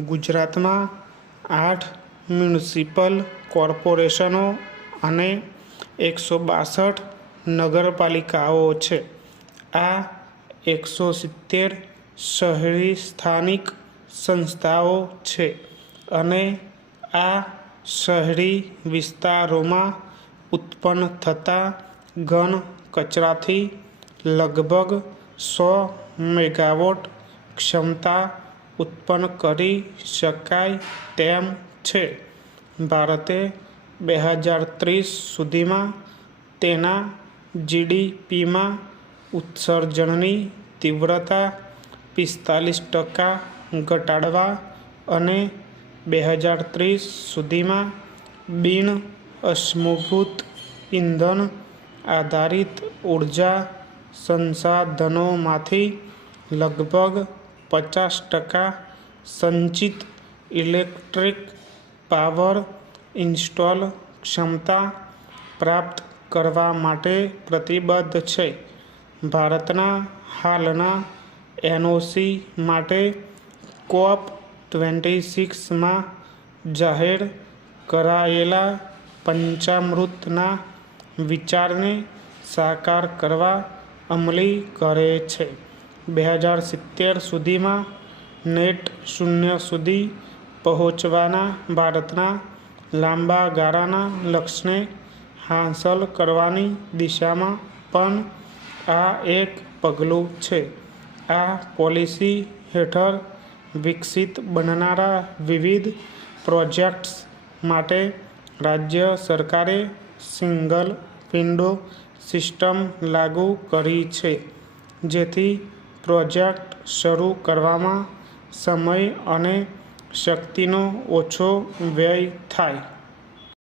ગુજરાતમાં 8 મ્યુનિસિપલ કોર્પોરેશનો અને 162 નગરપાલિકાઓ છે. આ 170 શહેરી સ્થાનિક સંસ્થાઓ છે અને આ શહેરી વિસ્તારોમાં ઉત્પન્ન થતા ઘન કચરાથી લગભગ 100 મેગાવોટ ક્ષમતા ઉત્પન્ન કરી શકાય તેમ છે. ભારતે 2030 સુધીમાં તેના જીડીપીમાં ઉત્સર્જનની તીવ્રતા 45% ઘટાડવા અને 2030 સુધીમાં બિન-અશ્મિભૂત ઇંધણ આધારિત ઉર્જા સંસાધનોમાંથી લગભગ 50% સંચિત ઇલેક્ટ્રિક પાવર ઇન્સ્ટોલ ક્ષમતા પ્રાપ્ત કરવા માટે પ્રતિબદ્ધ છે. ભારતના હાલના એનઓસી માટે COP26માં જાહેર કરાયેલા પંચામૃતના વિચારને સાકાર કરવા અમલી કરે છે. 2070 સુધીમાં નેટ શૂન્ય સુધી પહોંચવાના ભારતના લાંબા ગાળાના લક્ષ્યને હાંસલ કરવાની દિશામાં પણ આ એક પગલું છે. આ પોલિસી હેઠળ વિકસિત બનનારા વિવિધ પ્રોજેક્ટ્સ માટે રાજ્ય સરકારે સિંગલ વિન્ડો સિસ્ટમ લાગુ કરી છે, જેથી પ્રોજેક્ટ શરૂ કરવામાં સમય અને શક્તિનો ઓછો વ્યય થાય.